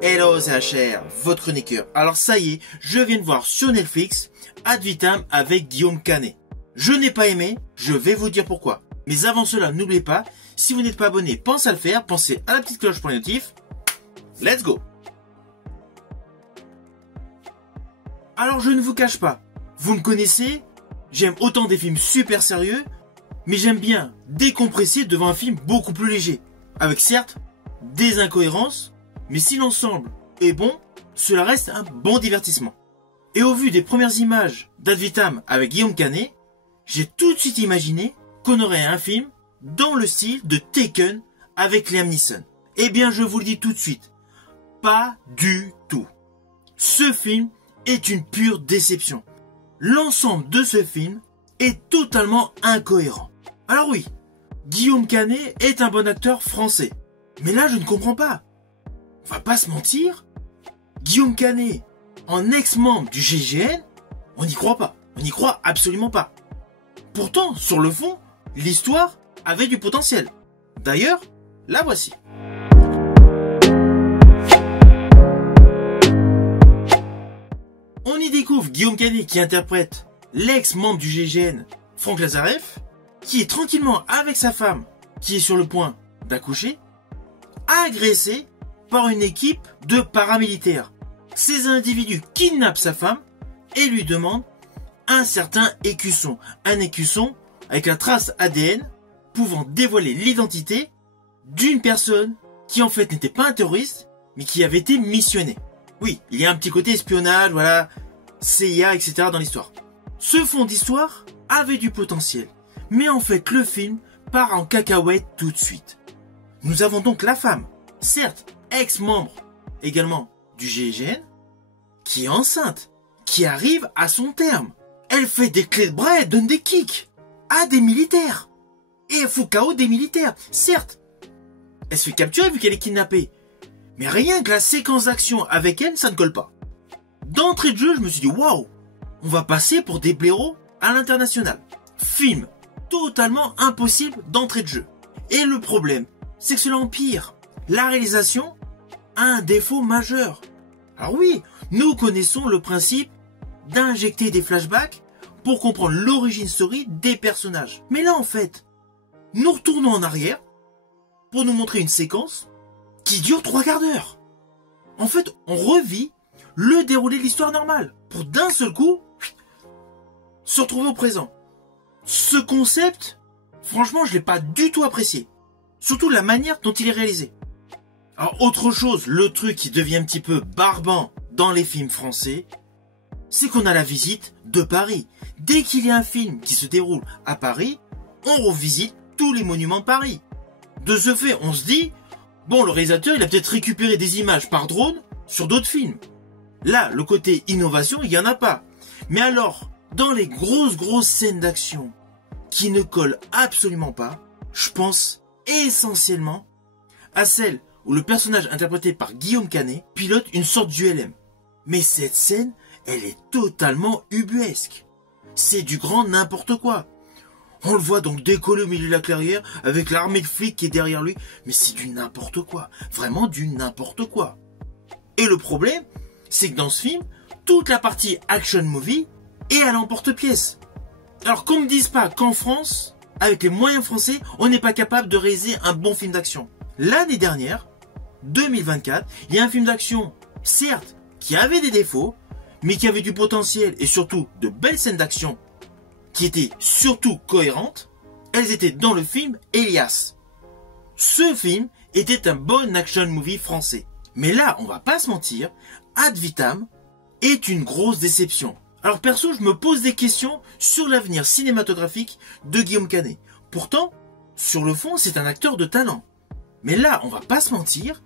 Hello, c'est HR, votre chroniqueur. Alors ça y est, je viens de voir sur Netflix Ad Vitam avec Guillaume Canet. Je n'ai pas aimé, je vais vous dire pourquoi. Mais avant cela, n'oubliez pas, si vous n'êtes pas abonné, pensez à le faire, pensez à la petite cloche pour les notifs. Let's go! Alors je ne vous cache pas, vous me connaissez, j'aime autant des films super sérieux, mais j'aime bien décompresser devant un film beaucoup plus léger. Avec certes, des incohérences, mais si l'ensemble est bon, cela reste un bon divertissement. Et au vu des premières images d'Ad Vitam avec Guillaume Canet, j'ai tout de suite imaginé qu'on aurait un film dans le style de Taken avec Liam Neeson. Eh bien, je vous le dis tout de suite, pas du tout. Ce film est une pure déception. L'ensemble de ce film est totalement incohérent. Alors oui, Guillaume Canet est un bon acteur français. Mais là, je ne comprends pas. On va pas se mentir, Guillaume Canet, en ex-membre du GIGN, on n'y croit pas. On n'y croit absolument pas. Pourtant, sur le fond, l'histoire avait du potentiel. D'ailleurs, la voici. On y découvre Guillaume Canet qui interprète l'ex-membre du GIGN, Franck Lazareff, qui est tranquillement avec sa femme, qui est sur le point d'accoucher, agressé par une équipe de paramilitaires. Ces individus kidnappent sa femme et lui demandent un certain écusson. Un écusson avec la trace ADN pouvant dévoiler l'identité d'une personne qui en fait n'était pas un terroriste, mais qui avait été missionné. Oui, il y a un petit côté espionnage, voilà, CIA, etc. dans l'histoire. Ce fond d'histoire avait du potentiel. Mais en fait, le film part en cacahuète tout de suite. Nous avons donc la femme, certes, ex-membre également du GIGN, qui est enceinte, qui arrive à son terme. Elle fait des clés de bras, elle donne des kicks à des militaires. Et elle fout KO des militaires, certes. Elle se fait capturer vu qu'elle est kidnappée. Mais rien que la séquence d'action avec elle, ça ne colle pas. D'entrée de jeu, je me suis dit, waouh, on va passer pour des blaireaux à l'international. Film totalement impossible d'entrée de jeu. Et le problème, c'est que cela empire. La réalisation a un défaut majeur. Alors oui, nous connaissons le principe d'injecter des flashbacks pour comprendre l'origine story des personnages. Mais là, en fait, nous retournons en arrière pour nous montrer une séquence qui dure 3 quarts d'heure. En fait, on revit le déroulé de l'histoire normale pour d'un seul coup se retrouver au présent. Ce concept, franchement, je l'ai pas du tout apprécié. Surtout la manière dont il est réalisé. Alors, autre chose, le truc qui devient un petit peu barbant dans les films français, c'est qu'on a la visite de Paris. Dès qu'il y a un film qui se déroule à Paris, on revisite tous les monuments de Paris. De ce fait, on se dit, bon, le réalisateur, il a peut-être récupéré des images par drone sur d'autres films. Là, le côté innovation, il n'y en a pas. Mais alors, dans les grosses scènes d'action qui ne collent absolument pas, je pense essentiellement à celle où le personnage interprété par Guillaume Canet pilote une sorte d'ULM. Mais cette scène, elle est totalement ubuesque. C'est du grand n'importe quoi. On le voit donc décoller au milieu de la clairière avec l'armée de flics qui est derrière lui. Mais c'est du n'importe quoi. Vraiment du n'importe quoi. Et le problème, c'est que dans ce film, toute la partie action movie est à l'emporte-pièce. Alors qu'on ne me dise pas qu'en France, avec les moyens français, on n'est pas capable de réaliser un bon film d'action. L'année dernière, 2024, il y a un film d'action, certes, qui avait des défauts, mais qui avait du potentiel et surtout de belles scènes d'action qui étaient surtout cohérentes. Elles étaient dans le film Elias. Ce film était un bon action movie français. Mais là, on va pas se mentir, Ad Vitam est une grosse déception. Alors perso, je me pose des questions sur l'avenir cinématographique de Guillaume Canet. Pourtant, sur le fond, c'est un acteur de talent. Mais là, on va pas se mentir,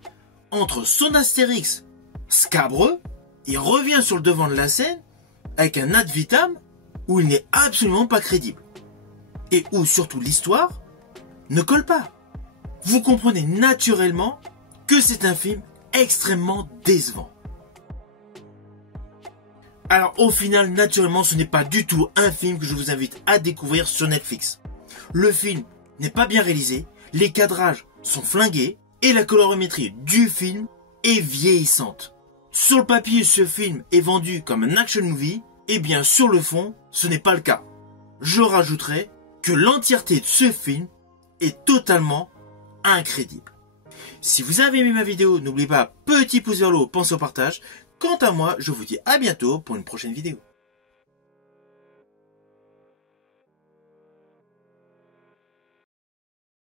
entre son Astérix scabreux, il revient sur le devant de la scène avec un Ad Vitam où il n'est absolument pas crédible. Et où surtout l'histoire ne colle pas. Vous comprenez naturellement que c'est un film extrêmement décevant. Alors au final, naturellement, ce n'est pas du tout un film que je vous invite à découvrir sur Netflix. Le film n'est pas bien réalisé, les cadrages sont flingués et la colorimétrie du film est vieillissante. Sur le papier, ce film est vendu comme un action movie, et bien sur le fond, ce n'est pas le cas. Je rajouterai que l'entièreté de ce film est totalement incrédible. Si vous avez aimé ma vidéo, n'oubliez pas, petit pouce vers le haut, pensez au partage. Quant à moi, je vous dis à bientôt pour une prochaine vidéo.